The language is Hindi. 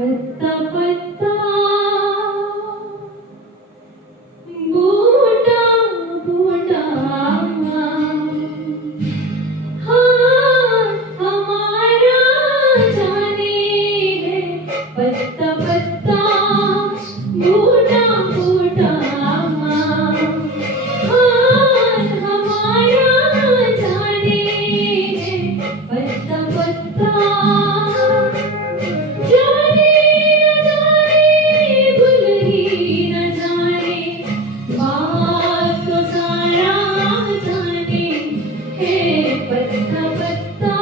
पत्ता पत्ता बूटा बूटा हाँ हमारा जाने है पत्ता पत्ता बूटा बूटा हाँ हमारा जाने है पत्ता पत्ता जाने न जाने भूल ही न जाने बात तो सारा जाने है पत्ता पत्ता